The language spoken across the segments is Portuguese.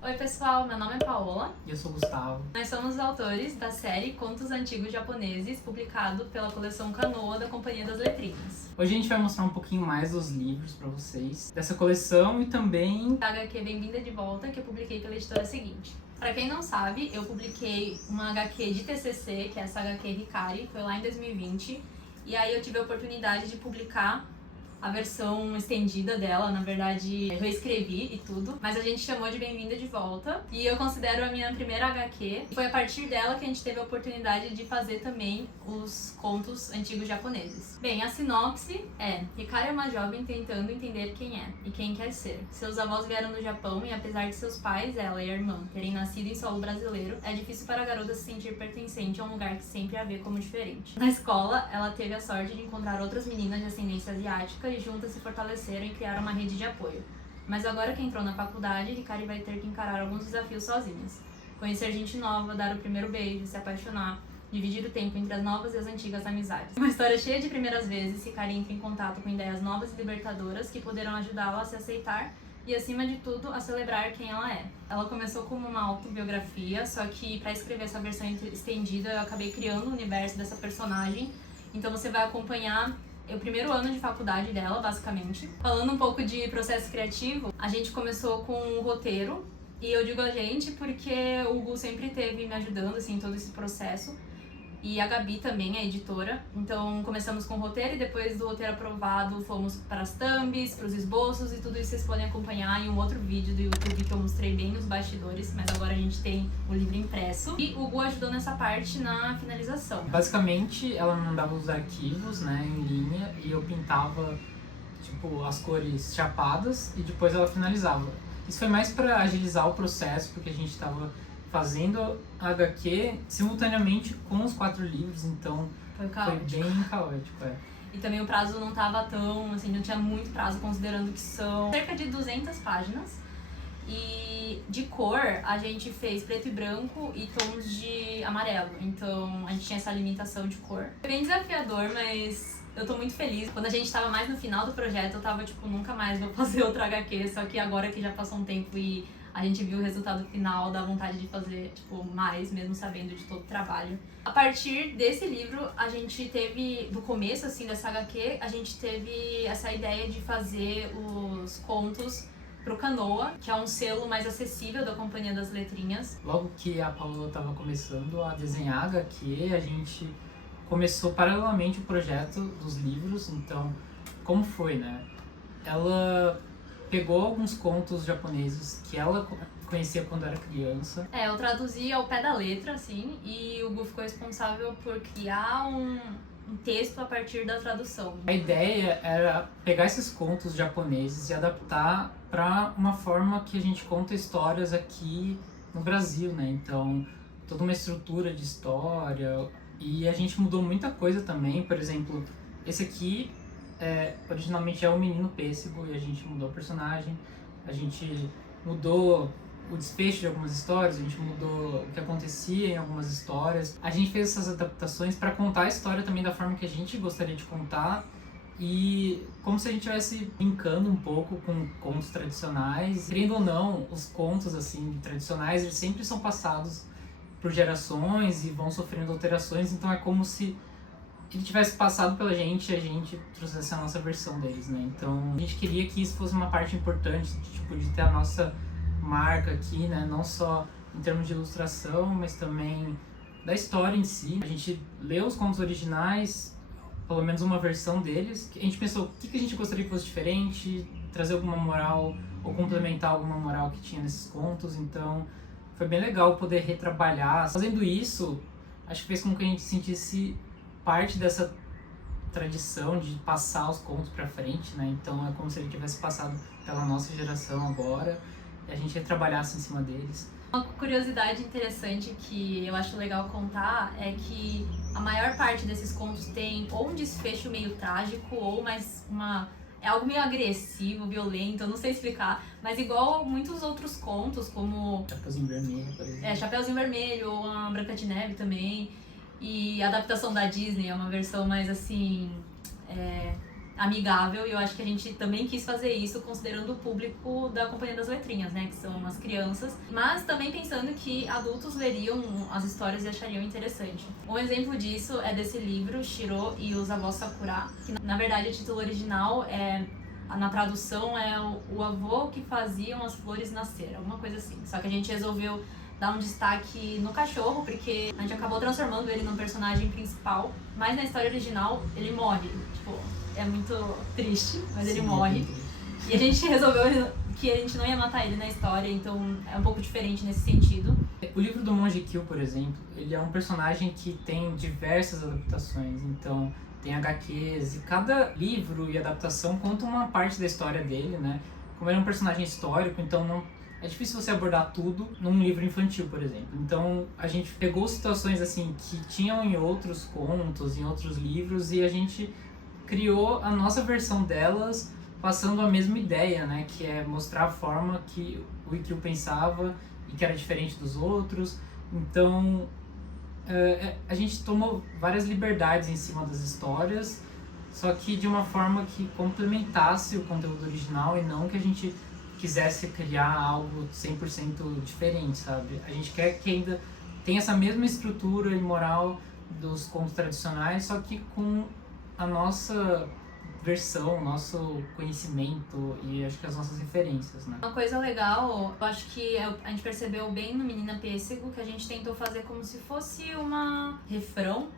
Oi pessoal, meu nome é Paola. E eu sou o Gustavo. Nós somos os autores da série Contos Antigos Japoneses, publicado pela coleção Canoa da Companhia das Letrinhas. Hoje a gente vai mostrar um pouquinho mais dos livros pra vocês, dessa coleção e também Da HQ Bem-vinda de Volta, que eu publiquei pela editora seguinte. Pra quem não sabe, eu publiquei uma HQ de TCC, que é essa HQ Hikari, foi lá em 2020. E aí eu tive a oportunidade de publicar a versão estendida dela, na verdade eu reescrevi e tudo, mas a gente chamou de Bem-vinda de Volta, e eu considero a minha primeira HQ. Foi a partir dela que a gente teve a oportunidade de fazer também os contos antigos japoneses. Bem, a sinopse é: Hikari é uma jovem tentando entender quem é e quem quer ser. Seus avós vieram do Japão e apesar de seus pais, ela e a irmã, terem nascido em solo brasileiro, é difícil para a garota se sentir pertencente a um lugar que sempre a vê como diferente. Na escola, ela teve a sorte de encontrar outras meninas de ascendência asiática e juntas se fortaleceram e criaram uma rede de apoio. Mas agora que entrou na faculdade, Hikari vai ter que encarar alguns desafios sozinhas. Conhecer gente nova, dar o primeiro beijo, se apaixonar, dividir o tempo entre as novas e as antigas amizades. Uma história cheia de primeiras vezes, Hikari entra em contato com ideias novas e libertadoras que poderão ajudá-la a se aceitar e, acima de tudo, a celebrar quem ela é. Ela começou como uma autobiografia, só que para escrever essa versão estendida eu acabei criando o universo dessa personagem. Então você vai acompanhar o primeiro ano de faculdade dela, basicamente. Falando um pouco de processo criativo, a gente começou com o roteiro, e eu digo a gente porque o Gu sempre esteve me ajudando assim, em todo esse processo, e a Gabi também, a editora. Então começamos com o roteiro e depois do roteiro aprovado fomos para as thumbs, para os esboços, e tudo isso vocês podem acompanhar em um outro vídeo do YouTube que eu mostrei bem nos bastidores, mas agora a gente tem o livro impresso. E o Gu ajudou nessa parte na finalização. basicamente ela me mandava os arquivos, né, em linha, e eu pintava tipo as cores chapadas e depois ela finalizava. Isso foi mais para agilizar o processo, porque a gente estava fazendo a HQ simultaneamente com os 4 livros, então Foi foi caótico. bem caótico, é. E também o prazo não tava tão, assim, não tinha muito prazo, considerando que são cerca de 200 páginas. E de cor, a gente fez preto e branco e tons de amarelo. Então, a gente tinha essa limitação de cor. Foi bem desafiador, mas eu tô muito feliz. Quando a gente tava mais no final do projeto, eu tava tipo, nunca mais vou fazer outra HQ. Só que agora que já passou um tempo e a gente viu o resultado final, dá vontade de fazer, tipo, mais, mesmo sabendo de todo o trabalho. A partir desse livro, a gente teve, do começo, assim, dessa HQ, a gente teve essa ideia de fazer os contos pro Canoa, que é um selo mais acessível da Companhia das Letrinhas. Logo que a Paula estava começando a desenhar HQ, a gente começou paralelamente o projeto dos livros. Então, como foi, né? Ela pegou alguns contos japoneses que ela conhecia quando era criança. Eu traduzi ao pé da letra, assim, e o Gu ficou responsável por criar um texto a partir da tradução. A ideia era pegar esses contos japoneses e adaptar para uma forma que a gente conta histórias aqui no Brasil, né? Então, toda uma estrutura de história, e a gente mudou muita coisa também. Por exemplo, esse aqui originalmente é o Menino Pêssego e a gente mudou o personagem, a gente mudou o desfecho de algumas histórias, a gente mudou o que acontecia em algumas histórias. A gente fez essas adaptações para contar a história também da forma que a gente gostaria de contar, e como se a gente estivesse brincando um pouco com contos tradicionais. Querendo ou não, os contos assim tradicionais, eles sempre são passados por gerações e vão sofrendo alterações, então é como se ele tivesse passado pela gente e a gente trouxesse a nossa versão deles, né? Então a gente queria que isso fosse uma parte importante, de ter a nossa marca aqui, né? Não só em termos de ilustração, mas também da história em si. A gente leu os contos originais, pelo menos uma versão deles. A gente pensou o que a gente gostaria que fosse diferente, trazer alguma moral ou complementar alguma moral que tinha nesses contos. Então foi bem legal poder retrabalhar. Fazendo isso, acho que fez com que a gente sentisse parte dessa tradição de passar os contos pra frente, né? Então é como se ele tivesse passado pela nossa geração agora e a gente retrabalhasse em cima deles. Uma curiosidade interessante que eu acho legal contar é que a maior parte desses contos tem ou um desfecho meio trágico ou mais é algo meio agressivo, violento, eu não sei explicar, mas igual muitos outros contos, como Chapeuzinho Vermelho, por exemplo. Chapeuzinho Vermelho ou a Branca de Neve também. E a adaptação da Disney é uma versão mais assim, amigável, e eu acho que a gente também quis fazer isso considerando o público da Companhia das Letrinhas, né, que são as crianças, mas também pensando que adultos leriam as histórias e achariam interessante. Um exemplo disso é desse livro, Shiro e os Avós Sakura, que na verdade o título original na tradução é o avô que faziam as flores nascer, alguma coisa assim. Só que a gente resolveu dar um destaque no cachorro, porque a gente acabou transformando ele num personagem principal, mas na história original ele morre. Tipo, é muito triste, mas ele morre. E a gente resolveu que a gente não ia matar ele na história, então é um pouco diferente nesse sentido. O livro do Monge Kill, por exemplo, ele é um personagem que tem diversas adaptações, então tem HQs, e cada livro e adaptação conta uma parte da história dele, né? Como ele é um personagem histórico, então não é difícil você abordar tudo num livro infantil, por exemplo. Então a gente pegou situações assim que tinham em outros contos, em outros livros, e a gente criou a nossa versão delas, passando a mesma ideia, né? Que é mostrar a forma que o Ikkyo pensava e que era diferente dos outros. Então a gente tomou várias liberdades em cima das histórias, só que de uma forma que complementasse o conteúdo original e não que a gente quisesse criar algo 100% diferente, sabe? A gente quer que ainda tenha essa mesma estrutura e moral dos contos tradicionais, só que com a nossa versão, nosso conhecimento e acho que as nossas referências, né? Uma coisa legal, eu acho que a gente percebeu bem no Menina Pêssego, que a gente tentou fazer como se fosse um refrão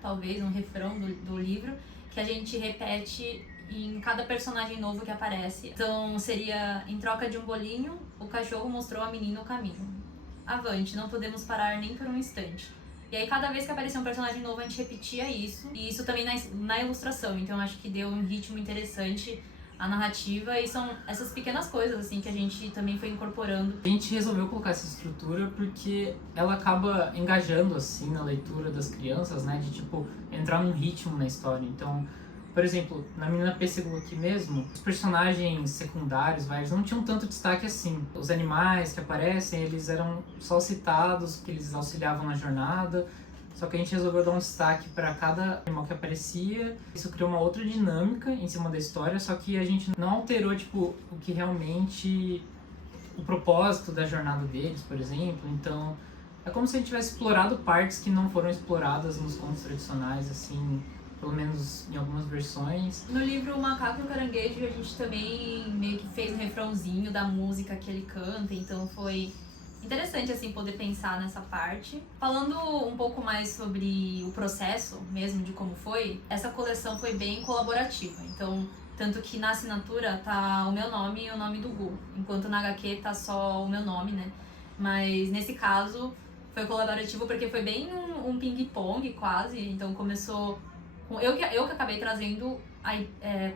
do livro, que a gente repete em cada personagem novo que aparece. Então seria, em troca de um bolinho, o cachorro mostrou à menina o caminho. Avante, não podemos parar nem por um instante. E aí cada vez que aparecia um personagem novo a gente repetia isso, e isso também na ilustração, então acho que deu um ritmo interessante à narrativa, e são essas pequenas coisas assim que a gente também foi incorporando. A gente resolveu colocar essa estrutura porque ela acaba engajando assim na leitura das crianças, né, de tipo entrar num ritmo na história. Então, por exemplo, na Menina Pêssego aqui mesmo, os personagens secundários, eles não tinham tanto destaque assim. Os animais que aparecem, eles eram só citados, que eles auxiliavam na jornada, só que a gente resolveu dar um destaque para cada animal que aparecia. Isso criou uma outra dinâmica em cima da história, só que a gente não alterou, tipo, o que realmente... o propósito da jornada deles, por exemplo. Então, é como se a gente tivesse explorado partes que não foram exploradas nos contos tradicionais, assim... pelo menos em algumas versões. No livro O Macaco e o Caranguejo a gente também meio que fez um refrãozinho da música que ele canta, então foi interessante assim poder pensar nessa parte. Falando um pouco mais sobre o processo mesmo de como foi, essa coleção foi bem colaborativa, então tanto que na assinatura tá o meu nome e o nome do Gu, enquanto na HQ tá só o meu nome, né? Mas nesse caso foi colaborativo porque foi bem um ping-pong quase, então começou... Eu que acabei trazendo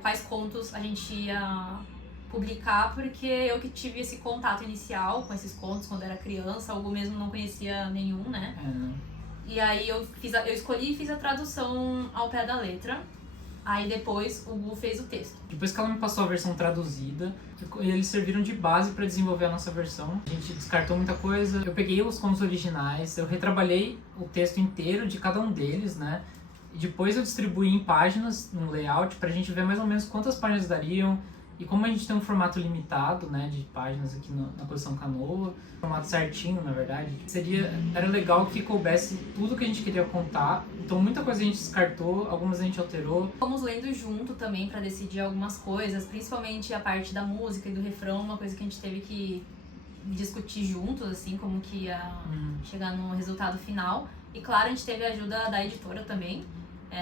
quais contos a gente ia publicar, porque eu que tive esse contato inicial com esses contos quando era criança, algo mesmo não conhecia nenhum, né? E aí eu escolhi e fiz a tradução ao pé da letra. Aí depois o Gu fez o texto. Depois que ela me passou a versão traduzida, eles serviram de base para desenvolver a nossa versão. A gente descartou muita coisa. Eu peguei os contos originais, eu retrabalhei o texto inteiro de cada um deles, né? E depois eu distribuí em páginas, no layout, pra gente ver mais ou menos quantas páginas dariam. E como a gente tem um formato limitado, né, de páginas aqui na coleção Canoa, formato certinho, na verdade, era legal que coubesse tudo que a gente queria contar. Então muita coisa a gente descartou, algumas a gente alterou. Fomos lendo junto também pra decidir algumas coisas, principalmente a parte da música e do refrão, uma coisa que a gente teve que discutir juntos, assim, como que ia chegar no resultado final. E claro, a gente teve a ajuda da editora também,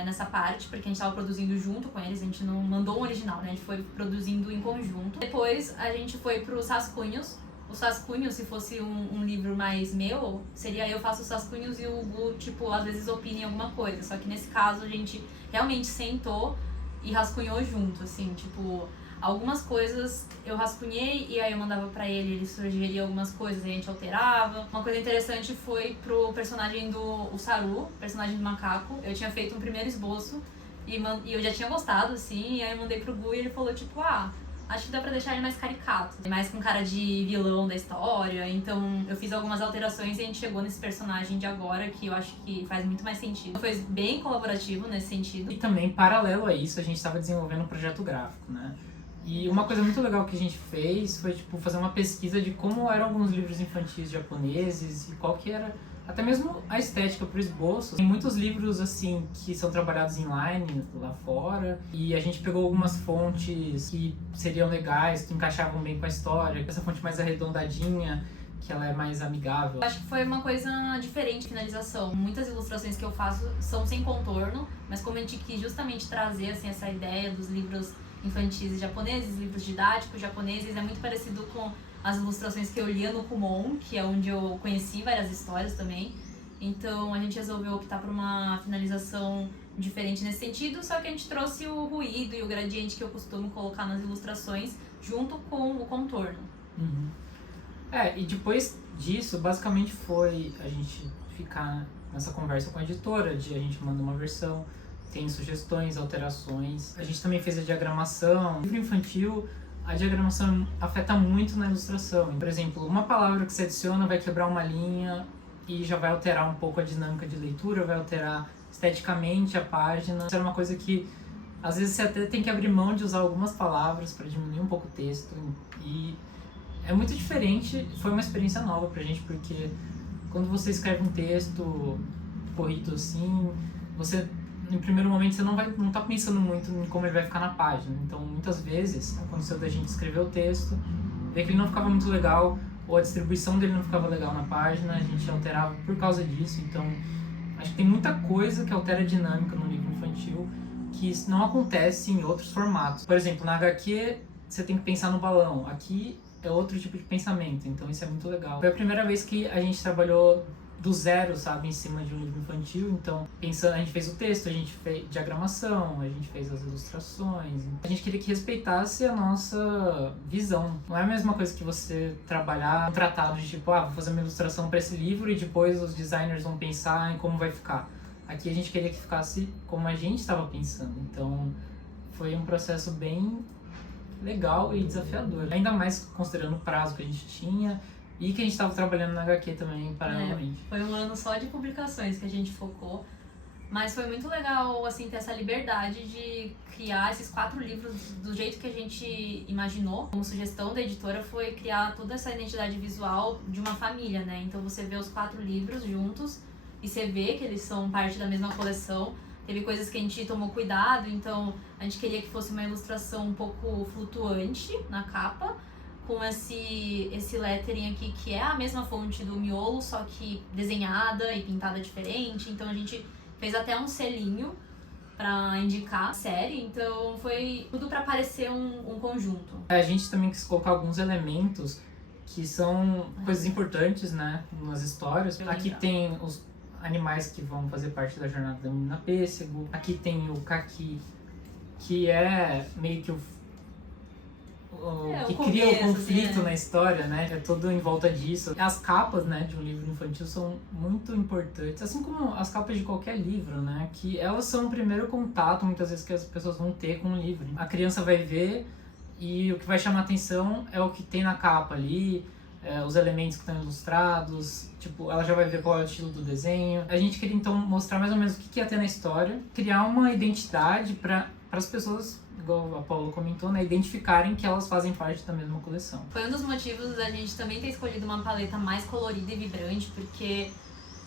nessa parte, porque a gente estava produzindo junto com eles, a gente não mandou um original, né? A gente foi produzindo em conjunto. Depois a gente foi para os rascunhos. Os rascunhos, se fosse um livro mais meu, seria eu faço os rascunhos e o Gu, tipo, às vezes opina em alguma coisa. Só que nesse caso a gente realmente sentou e rascunhou junto, assim, tipo... Algumas coisas eu rascunhei e aí eu mandava pra ele sugeria algumas coisas e a gente alterava. Uma coisa interessante foi pro personagem do Saru, personagem do macaco. Eu tinha feito um primeiro esboço e eu já tinha gostado, assim, e aí eu mandei pro Gu e ele falou, tipo, acho que dá pra deixar ele mais caricato, mais com cara de vilão da história. Então eu fiz algumas alterações e a gente chegou nesse personagem de agora, que eu acho que faz muito mais sentido. Foi bem colaborativo nesse sentido. E também, paralelo a isso, a gente estava desenvolvendo um projeto gráfico, né? E uma coisa muito legal que a gente fez foi, tipo, fazer uma pesquisa de como eram alguns livros infantis japoneses e qual que era até mesmo a estética para o esboço. Tem muitos livros, assim, que são trabalhados inline lá fora, e a gente pegou algumas fontes que seriam legais, que encaixavam bem com a história. Essa fonte mais arredondadinha, que ela é mais amigável. Acho que foi uma coisa diferente de finalização. Muitas ilustrações que eu faço são sem contorno, mas como a gente quis justamente trazer, assim, essa ideia dos livros infantis japoneses, livros didáticos japoneses, é muito parecido com as ilustrações que eu lia no Kumon, que é onde eu conheci várias histórias também. Então a gente resolveu optar por uma finalização diferente nesse sentido, só que a gente trouxe o ruído e o gradiente que eu costumo colocar nas ilustrações junto com o contorno. Uhum. E depois disso, basicamente foi a gente ficar nessa conversa com a editora, de a gente manda uma versão, tem sugestões, alterações. A gente também fez a diagramação. No livro infantil, a diagramação afeta muito na ilustração. Por exemplo, uma palavra que você adiciona vai quebrar uma linha e já vai alterar um pouco a dinâmica de leitura, vai alterar esteticamente a página. Isso era uma coisa que, às vezes, você até tem que abrir mão de usar algumas palavras para diminuir um pouco o texto. E é muito diferente, foi uma experiência nova pra gente, porque quando você escreve um texto corrido assim, você, no primeiro momento, você não tá pensando muito em como ele vai ficar na página. Então, muitas vezes, aconteceu da gente escrever o texto, ver que ele não ficava muito legal, ou a distribuição dele não ficava legal na página, a gente alterava por causa disso. Então, acho que tem muita coisa que altera a dinâmica no livro infantil que não acontece em outros formatos. Por exemplo, na HQ, você tem que pensar no balão. Aqui é outro tipo de pensamento, então isso é muito legal. Foi a primeira vez que a gente trabalhou do zero, sabe, em cima de um livro infantil. Então, pensando, a gente fez o texto, a gente fez diagramação, a gente fez as ilustrações. A gente queria que respeitasse a nossa visão. Não é a mesma coisa que você trabalhar um tratado de tipo, vou fazer uma ilustração para esse livro e depois os designers vão pensar em como vai ficar. Aqui a gente queria que ficasse como a gente estava pensando. Então, foi um processo bem legal e desafiador. Ainda mais considerando o prazo que a gente tinha e que a gente estava trabalhando na HQ também paralelamente. Foi um ano só de publicações que a gente focou, mas foi muito legal, assim, ter essa liberdade de criar esses 4 livros do jeito que a gente imaginou. Como sugestão da editora foi criar toda essa identidade visual de uma família, né? Então você vê os 4 livros juntos e você vê que eles são parte da mesma coleção. Teve coisas que a gente tomou cuidado, então a gente queria que fosse uma ilustração um pouco flutuante na capa, com esse lettering aqui que é a mesma fonte do miolo, só que desenhada e pintada diferente. Então a gente fez até um selinho pra indicar a série, então foi tudo pra parecer um conjunto. A gente também quis colocar alguns elementos que são coisas importantes, né, nas histórias. Aqui tem os animais que vão fazer parte da jornada da menina pêssego. Aqui tem o Kaki, que é meio que que cria o conflito assim, na história, né? É todo em volta disso. As capas, né, de um livro infantil são muito importantes, assim como as capas de qualquer livro, né? Que elas são o primeiro contato, muitas vezes, que as pessoas vão ter com o livro. A criança vai ver e o que vai chamar atenção é o que tem na capa ali, os elementos que estão ilustrados, tipo, ela já vai ver qual é o estilo do desenho. A gente queria, então, mostrar mais ou menos o que ia ter na história, criar uma identidade para as pessoas, igual a Paula comentou, né, identificarem que elas fazem parte da mesma coleção. Foi um dos motivos da gente também ter escolhido uma paleta mais colorida e vibrante, porque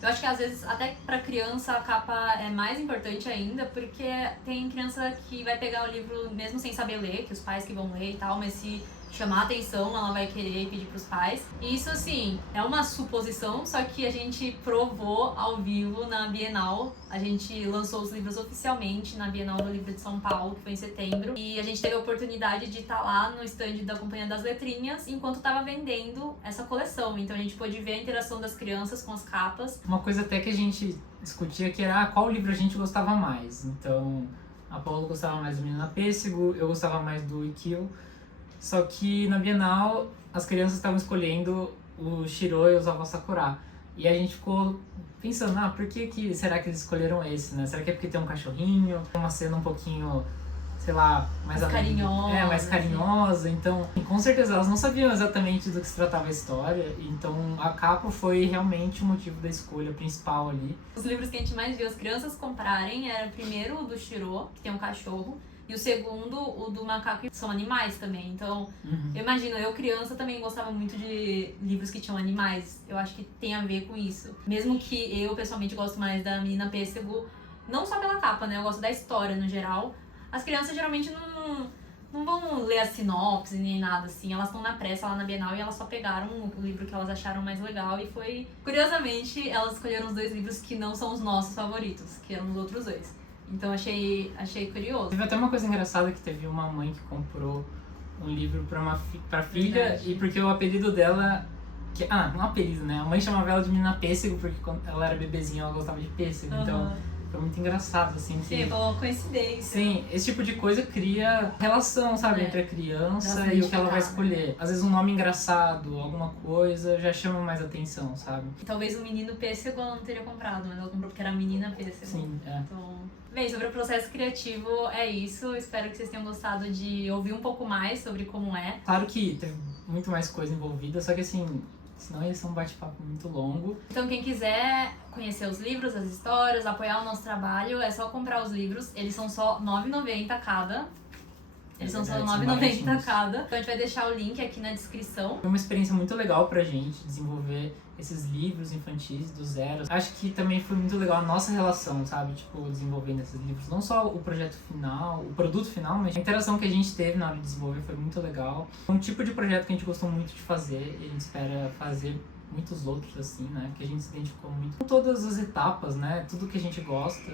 eu acho que às vezes até pra criança a capa é mais importante ainda, porque tem criança que vai pegar o livro mesmo sem saber ler, que os pais que vão ler e tal, mas se chamar a atenção, ela vai querer pedir pros pais. E isso, assim, é uma suposição, só que a gente provou ao vivo na Bienal. A gente lançou os livros oficialmente na Bienal do Livro de São Paulo, que foi em setembro. E a gente teve a oportunidade de estar lá no stand da Companhia das Letrinhas, enquanto estava vendendo essa coleção. Então a gente pôde ver a interação das crianças com as capas. Uma coisa até que a gente discutia que era qual livro a gente gostava mais. Então, a Paula gostava mais do Menina Pêssego, eu gostava mais do Ikkyo. Só que na Bienal, as crianças estavam escolhendo o Shiro e o Osawa Sakura. E a gente ficou pensando, por que será que eles escolheram esse, né? Será que é porque tem um cachorrinho? Uma cena um pouquinho sei lá, mais carinhosa. mais carinhosa. Então, com certeza, elas não sabiam exatamente do que se tratava a história. Então, a capa foi realmente o motivo da escolha principal ali. Os livros que a gente mais viu as crianças comprarem era o primeiro, o do Shiro, que tem um cachorro. E o segundo, o do macaco, que são animais também. Então, eu imagino, eu criança também gostava muito de livros que tinham animais. Eu acho que tem a ver com isso. Mesmo que eu, pessoalmente, gosto mais da Menina Pêssego, não só pela capa, né? Eu gosto da história, no geral. As crianças, geralmente, não vão ler a sinopse nem nada, assim. Elas estão na pressa lá na Bienal e elas só pegaram o livro que elas acharam mais legal. E foi... Curiosamente, elas escolheram os 2 livros que não são os nossos favoritos, que eram os outros 2. Então achei curioso. Teve até uma coisa engraçada que teve uma mãe que comprou um livro pra filha. Verdade. E porque o apelido dela... não apelido, né? A mãe chamava ela de Menina Pêssego porque quando ela era bebezinha ela gostava de pêssego. Então foi muito engraçado, assim. Sim, foi uma coincidência. Sim, esse tipo de coisa cria relação, sabe? Entre a criança e o que ela vai escolher. Às vezes um nome engraçado, alguma coisa, já chama mais atenção, sabe? Talvez o Menino Pêssego ela não teria comprado, mas ela comprou porque era a Menina Pêssego. Sim, é. Então... Bem, sobre o processo criativo é isso. Espero que vocês tenham gostado de ouvir um pouco mais sobre como é. Claro que teve muito mais coisa envolvida, só que assim, senão ia ser um bate-papo muito longo. Então quem quiser conhecer os livros, as histórias, apoiar o nosso trabalho, é só comprar os livros. Eles são só R$ 9,90 cada. Eles são só R$ 9,90 cada. Então a gente vai deixar o link aqui na descrição. Foi uma experiência muito legal pra gente desenvolver esses livros infantis do zero. Acho que também foi muito legal a nossa relação, sabe? Tipo, desenvolvendo esses livros. Não só o projeto final, o produto final, mas a interação que a gente teve na hora de desenvolver foi muito legal. É um tipo de projeto que a gente gostou muito de fazer e a gente espera fazer muitos outros, assim, né? Que a gente se identificou muito com todas as etapas, né? Tudo que a gente gosta.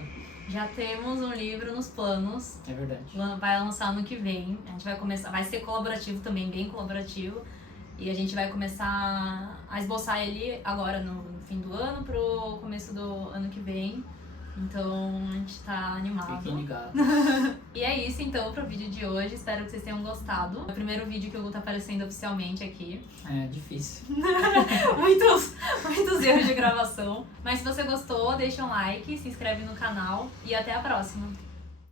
Já temos um livro nos planos. É verdade. Vai lançar ano que vem. A gente vai começar, vai ser colaborativo também, bem colaborativo. E a gente vai começar a esboçar ele agora no fim do ano pro começo do ano que vem. Então a gente tá animado. Fiquem ligados. E é isso então pro vídeo de hoje. Espero que vocês tenham gostado. É o primeiro vídeo que o Gu tá aparecendo oficialmente aqui. É difícil. muitos erros de gravação. Mas se você gostou, deixa um like, se inscreve no canal e até a próxima.